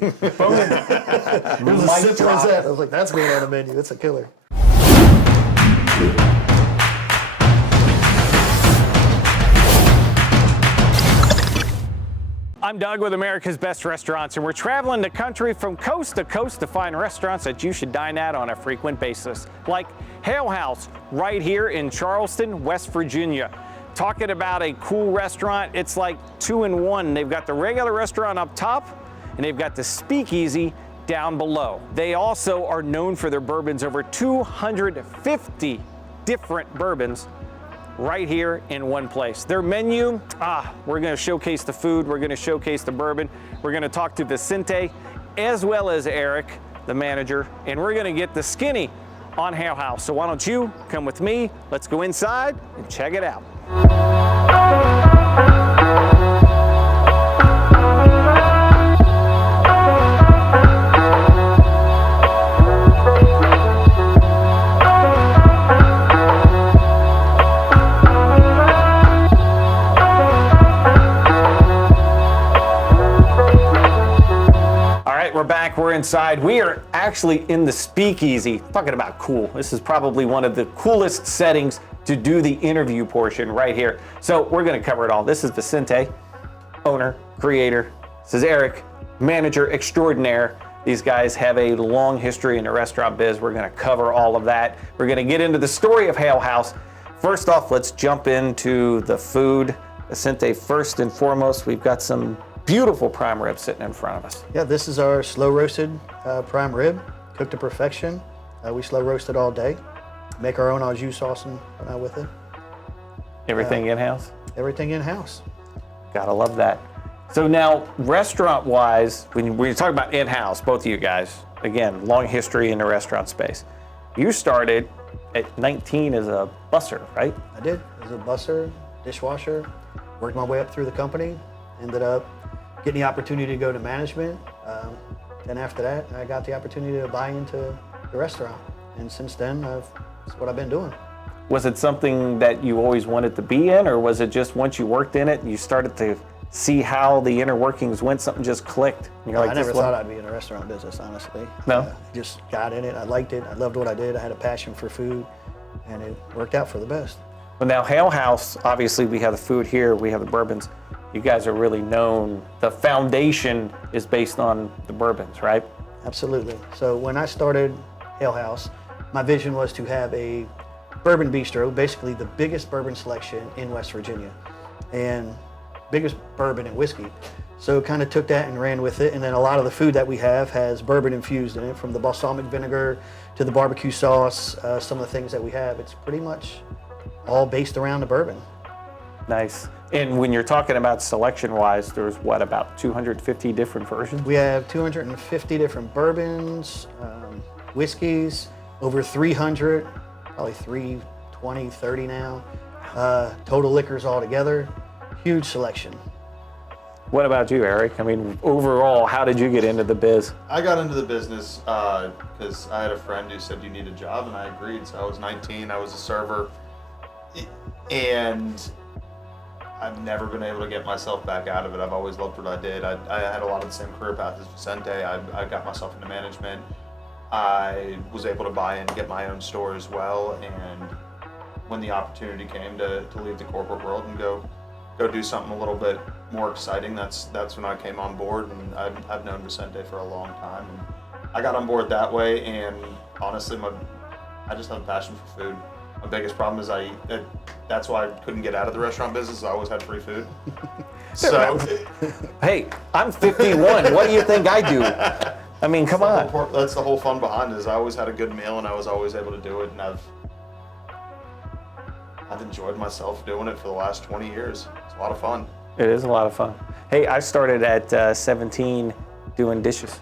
It was as simple as that. I was like, that's going on the menu. It's a killer. I'm Doug with America's Best Restaurants, and we're traveling the country from coast to coast to find restaurants that you should dine at on a frequent basis, like Hale House right here in Charleston, West Virginia. Talking about a cool restaurant, it's like 2 in 1. They've got the regular restaurant up top, and they've got the Speakeasy down below. They also are known for their bourbons, over 250 different bourbons right here in one place. Their menu, we're gonna showcase the food, we're gonna showcase the bourbon, we're gonna talk to Vicente as well as Eric, the manager, and we're gonna get the skinny on Hale House. So why don't you come with me, let's go inside and check it out. We're back, we're inside. We are actually in the Speakeasy. Talking about cool. This is probably one of the coolest settings to do the interview portion right here. So we're gonna cover it all. This is Vicente, owner, creator. This is Eric, manager extraordinaire. These guys have a long history in the restaurant biz. We're gonna cover all of that. We're gonna get into the story of Hale House. First off, let's jump into the food. Vicente, first and foremost, we've got some beautiful prime rib sitting in front of us. Yeah, this is our slow roasted prime rib, cooked to perfection. We slow roast it all day. Make our own au jus sauce with it. Everything in-house? Everything in-house. Gotta love that. So now, restaurant-wise, when you talk about in-house, both of you guys, again, long history in the restaurant space. You started at 19 as a busser, right? I did, as a busser, dishwasher, worked my way up through the company, ended up getting the opportunity to go to management. And after that, I got the opportunity to buy into the restaurant. And since then, that's what I've been doing. Was it something that you always wanted to be in, or was it just once you worked in it and you started to see how the inner workings went, something just clicked? And you're like, I never thought I'd be in a restaurant business, honestly. No? Just got in it, I liked it, I loved what I did, I had a passion for food, and it worked out for the best. Well, now Hale House, obviously we have the food here, we have the bourbons. You guys are really known. The foundation is based on the bourbons, right? Absolutely. So when I started Hale House, my vision was to have a bourbon bistro, basically the biggest bourbon selection in West Virginia, and biggest bourbon and whiskey. So kind of took that and ran with it, and then a lot of the food that we have has bourbon infused in it, from the balsamic vinegar to the barbecue sauce, some of the things that we have. It's pretty much all based around the bourbon. Nice. And when you're talking about selection-wise, there's what, about 250 different versions? We have 250 different bourbons, whiskeys, over 300, probably 320, 30 now. Total liquors altogether, huge selection. What about you, Eric? I mean, overall, how did you get into the biz? I got into the business because I had a friend who said you need a job, and I agreed. So I was 19, I was a server, and I've never been able to get myself back out of it. I've always loved what I did. I had a lot of the same career path as Vicente. I got myself into management. I was able to buy in and get my own store as well. And when the opportunity came to leave the corporate world and go do something a little bit more exciting, that's when I came on board. And I've known Vicente for a long time. And I got on board that way. And honestly, I just have a passion for food. My biggest problem is that's why I couldn't get out of the restaurant business. I always had free food. So, hey, I'm 51. What do you think I do? I mean, come on. That's the whole fun behind it, is I always had a good meal and I was always able to do it, and I've enjoyed myself doing it for the last 20 years. It's a lot of fun. It is a lot of fun. Hey, I started at 17 doing dishes.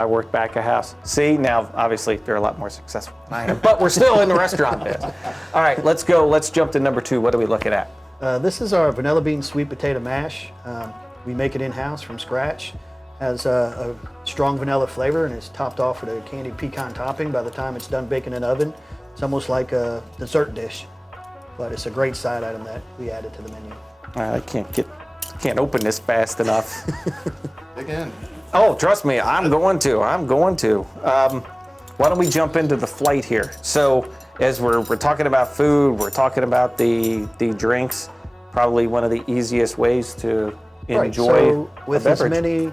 I worked back a house. See, now obviously they're a lot more successful than I am, but we're still in the restaurant biz. All right, let's go. Let's jump to number 2. What are we looking at? This is our vanilla bean sweet potato mash. We make it in-house from scratch. Has a strong vanilla flavor and is topped off with a candied pecan topping. By the time it's done baking in the oven, it's almost like a dessert dish, but it's a great side item that we added to the menu. I can't open this fast enough. Dig in. Oh, trust me, I'm going to. Why don't we jump into the flight here? So as we're talking about food, we're talking about the drinks, probably one of the easiest ways to enjoy So with a as beverage.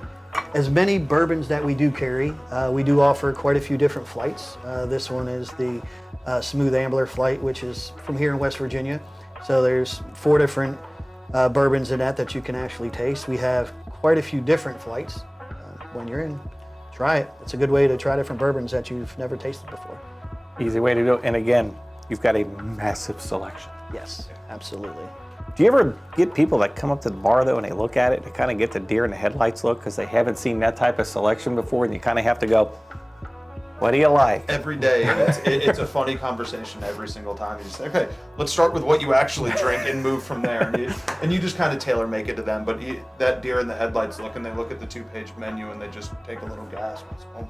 many bourbons that we do carry, we do offer quite a few different flights. This one is the Smooth Ambler flight, which is from here in West Virginia. So there's 4 different bourbons in that you can actually taste. We have quite a few different flights. When you're in, try it. It's a good way to try different bourbons that you've never tasted before. Easy way to do it. And again, you've got a massive selection. Yes, absolutely. Do you ever get people that come up to the bar though and they look at it and kind of get the deer in the headlights look because they haven't seen that type of selection before, and you kind of have to go, what do you like? Every day, and it's a funny conversation every single time. You say, okay, let's start with what you actually drink and move from there. And you just kind of tailor make it to them. But that deer in the headlights look, and they look at the 2-page menu and they just take a little gasp. It's, oh,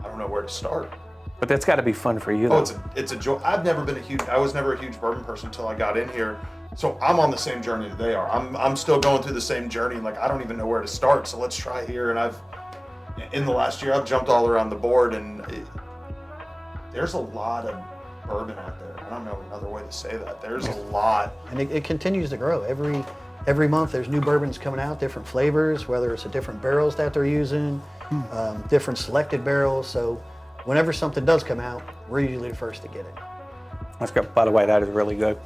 I don't know where to start. But that's got to be fun for you though. Oh, it's a joy. I was never a huge bourbon person until I got in here. So I'm on the same journey that they are. I'm still going through the same journey. Like, I don't even know where to start. So let's try here. And in the last year, I've jumped all around the board, and there's a lot of bourbon out there. I don't know another way to say that. There's a lot. And it continues to grow. Every month there's new bourbons coming out, different flavors, whether it's the different barrels that they're using, different selected barrels. So whenever something does come out, we're usually the first to get it. That's good. By the way, that is really good.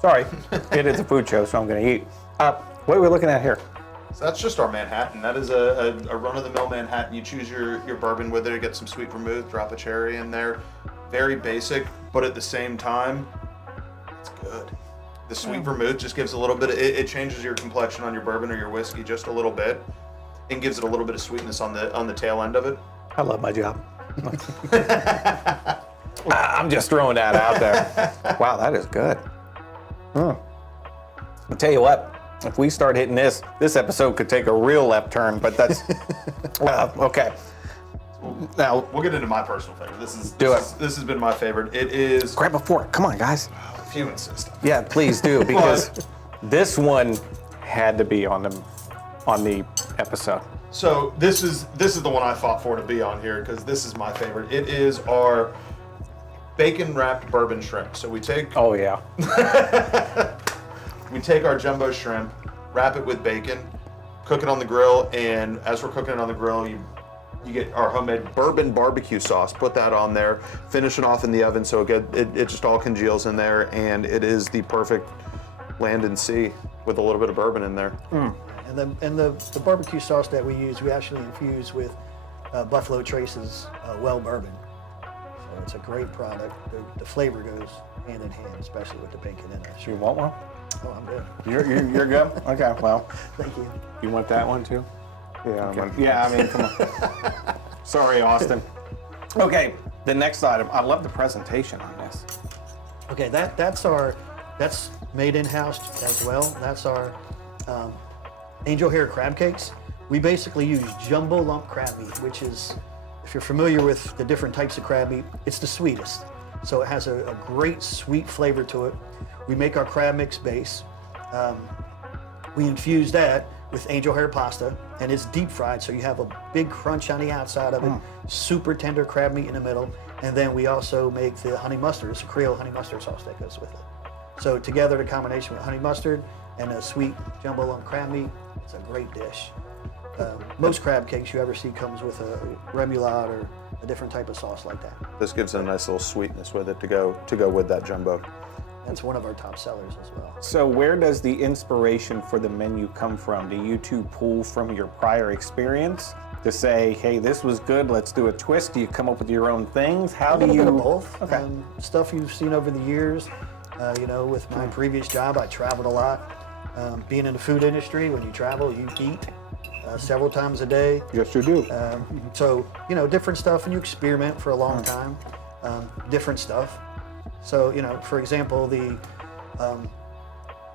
Sorry, it is a food show, so I'm going to eat. What are we looking at here? So that's just our Manhattan. That is a run-of-the-mill Manhattan. You choose your bourbon with it, get some sweet vermouth, drop a cherry in there. Very basic, but at the same time, it's good. The sweet vermouth just gives a little bit, it changes your complexion on your bourbon or your whiskey just a little bit, and gives it a little bit of sweetness on the tail end of it. I love my job. I'm just throwing that out there. Wow, that is good. I'll tell you what. If we start hitting this episode could take a real left turn, but that's okay. Now we'll get into my personal favorite. This has been my favorite. It is. Grab a fork. Come on, guys. If you insist. Yeah, please do, because this one had to be on the episode. So this is the one I fought for to be on here because this is my favorite. It is our bacon wrapped bourbon shrimp. So we take. Oh yeah. We take our jumbo shrimp, wrap it with bacon, cook it on the grill, and as we're cooking it on the grill, you get our homemade bourbon barbecue sauce, put that on there, finish it off in the oven so it just all congeals in there, and it is the perfect land and sea with a little bit of bourbon in there. And the barbecue sauce that we use, we actually infuse with Buffalo Trace's well bourbon. So it's a great product. The flavor goes hand in hand, especially with the bacon in it. You want one? Oh, I'm good. You're good? Okay, well. Thank you. You want that one too? Yeah, Okay. Yeah, I mean, come on. Sorry, Austin. Okay, the next item. I love the presentation on this. Okay, that's made in-house as well. That's our angel hair crab cakes. We basically use jumbo lump crab meat, which is, if you're familiar with the different types of crab meat, it's the sweetest. So it has a great sweet flavor to it. We make our crab mix base. We infuse that with angel hair pasta, and it's deep fried, so you have a big crunch on the outside of it, super tender crab meat in the middle, and then we also make the honey mustard. It's a Creole honey mustard sauce that goes with it. So together, the combination with honey mustard and a sweet jumbo lump crab meat, it's a great dish. Most crab cakes you ever see comes with a remoulade or a different type of sauce like that. This gives it a nice little sweetness with it to go with that jumbo. That's one of our top sellers as well. So where does the inspiration for the menu come from? Do you two pull from your prior experience to say, hey, this was good, let's do a twist? Do you come up with your own things? How do you? A little bit of both. Okay. Stuff you've seen over the years. With my previous job, I traveled a lot. Being in the food industry, when you travel, you eat several times a day. Yes, you do. So, different stuff, and you experiment for a long time, different stuff. So, for example, the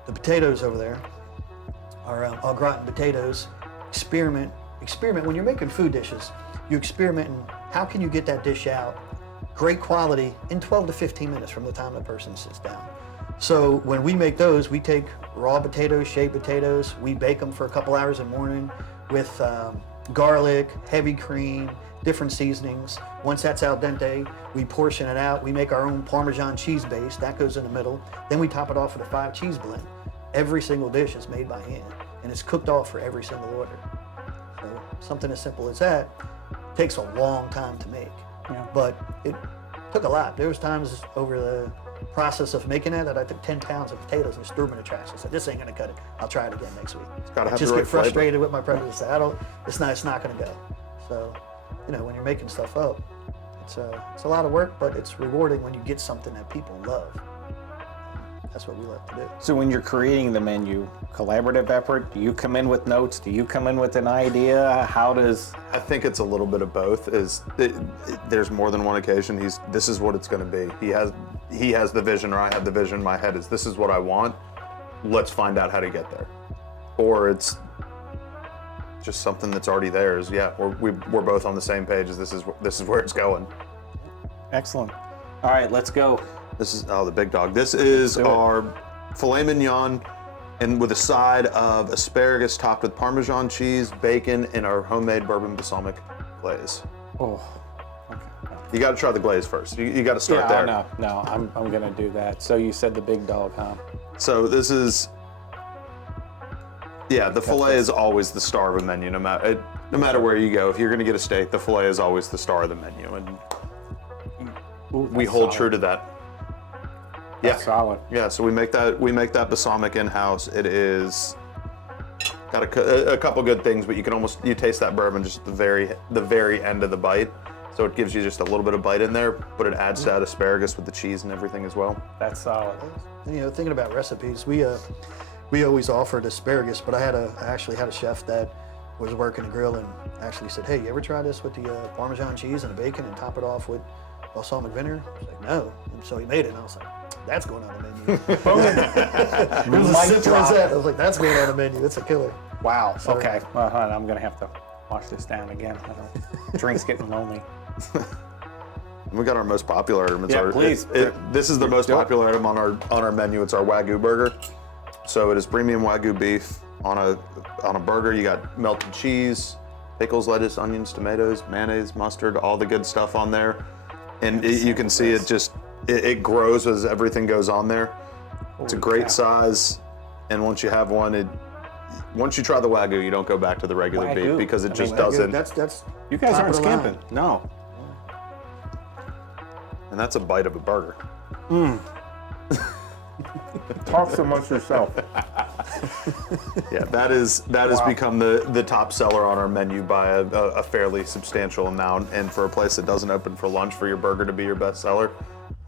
potatoes over there are au gratin potatoes. Experiment. When you're making food dishes, you experiment in how can you get that dish out, great quality, in 12 to 15 minutes from the time the person sits down. So when we make those, we take raw potatoes, shaved potatoes, we bake them for a couple hours in the morning with garlic, heavy cream, different seasonings. Once that's al dente, we portion it out. We make our own Parmesan cheese base. That goes in the middle. Then we top it off with a 5 cheese blend. Every single dish is made by hand, and it's cooked off for every single order. So something as simple as that takes a long time to make, but it took a lot. There was times over the process of making that I took 10 pounds of potatoes and just threw them in the trash. I said, "This ain't gonna cut it. I'll try it again next week." gotta I have just the right get frustrated flavor. with my prejudice. It's not gonna go. So, when you're making stuff up, it's a lot of work, but it's rewarding when you get something that people love. That's what we like to do. So when you're creating the menu, collaborative effort, do you come in with notes? Do you come in with an idea? How does... I think it's a little bit of both. There's more than one occasion. This is what it's going to be. He has the vision, or I have the vision in my head. This is what I want. Let's find out how to get there. Or it's just something that's already theirs. Yeah, we're both on the same page. This is where it's going. Excellent. All right, let's go. This is the big dog. This is our filet mignon, and with a side of asparagus topped with Parmesan cheese, bacon, and our homemade bourbon balsamic glaze. Oh, okay. You got to try the glaze first. You got to start there. No, I'm gonna do that. So you said the big dog, huh? So this is, the filet is always the star of a menu, no matter where you go. If you're gonna get a steak, the filet is always the star of the menu, and we hold true to that. That's solid. Yeah, so we make that balsamic in-house. It is got a couple good things, but you taste that bourbon just at the very end of the bite. So it gives you just a little bit of bite in there, but it adds to that asparagus with the cheese and everything as well. That's solid. And, thinking about recipes, we always offered asparagus, but I actually had a chef that was working the grill and actually said, "Hey, you ever try this with the Parmesan cheese and the bacon and top it off with balsamic vinegar?" I was like, "No." And so he made it, and I was like, "That's going on the menu." It was as simple as that. I was like, "That's going on the menu. It's a killer." Wow. Okay. Well, I'm gonna have to wash this down again. Drink's getting lonely. We got our most popular item. Please. This is the most popular item on our menu. It's our Wagyu Burger. So it is premium Wagyu beef on a burger. You got melted cheese, pickles, lettuce, onions, tomatoes, mayonnaise, mustard, all the good stuff on there. And you can see it grows as everything goes on there. It's a great size, and once you have one, once you try the Wagyu, you don't go back to the regular beef because it just doesn't. That's you guys aren't top of the skimping. line. No. And that's a bite of a burger. Talk so much yourself. Yeah, that has become the top seller on our menu by a fairly substantial amount. And for a place that doesn't open for lunch, for your burger to be your best seller,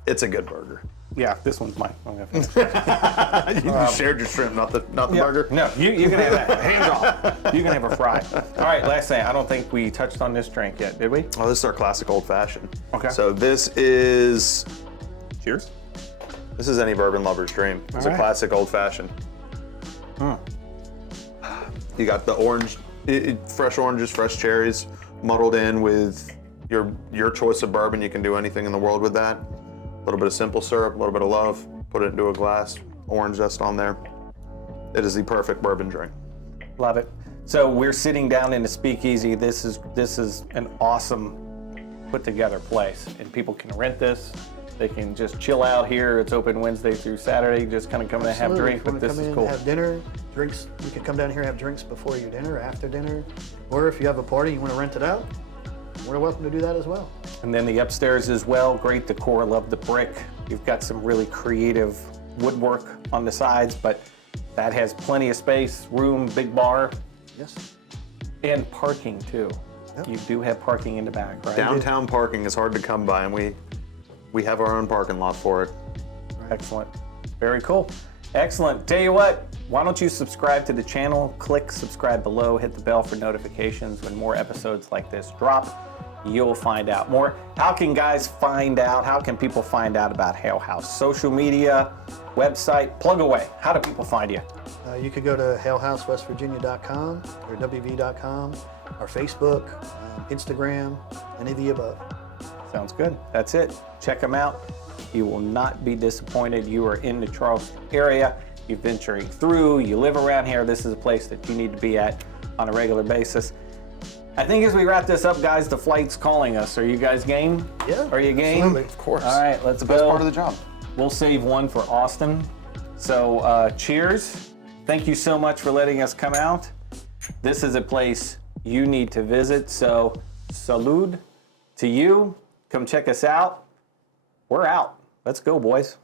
it's a good burger. Yeah, this one's mine. I'm gonna finish. You shared your shrimp, not the burger. No, you can have that. Hands off. You can have a fry. All right, last thing. I don't think we touched on this drink yet, did we? Oh, this is our classic old fashioned. Okay. So this is Cheers. This is any bourbon lover's dream. It's a classic old fashioned. You got the orange, fresh oranges, fresh cherries, muddled in with your choice of bourbon. You can do anything in the world with that. A little bit of simple syrup, a little bit of love, put it into a glass, orange zest on there. It is the perfect bourbon drink. Love it. So we're sitting down in the Speakeasy. This is an awesome put together place, and people can rent this. They can just chill out here. It's open Wednesday through Saturday. Just kind of come in and have drinks, but this is cool. Have dinner, drinks. You can come down here and have drinks before your dinner, after dinner, or if you have a party you want to rent it out, we're welcome to do that as well. And then the upstairs as well. Great decor. Love the brick. You've got some really creative woodwork on the sides, but that has plenty of space, room, big bar. Yes. And parking too. Yep. You do have parking in the back, right? Downtown parking is hard to come by, and we have our own parking lot for it. Excellent. Very cool. Excellent. Tell you what, why don't you subscribe to the channel, click subscribe below, hit the bell for notifications when more episodes like this drop. You'll find out more. How can people find out about Hale House? Social media, website, plug away. How do people find you? You could go to halehousewestvirginia.com or wv.com, our Facebook, Instagram, any of the above. Sounds good. That's it. Check them out. You will not be disappointed. You are in the Charleston area. You're venturing through. You live around here. This is a place that you need to be at on a regular basis. I think as we wrap this up, guys, the flight's calling us. Are you guys game? Yeah. Are you game? Absolutely. Of course. All right, let's the go. best part of the job. We'll save one for Austin. So cheers. Thank you so much for letting us come out. This is a place you need to visit. So salud to you. Come check us out. We're out. Let's go, boys.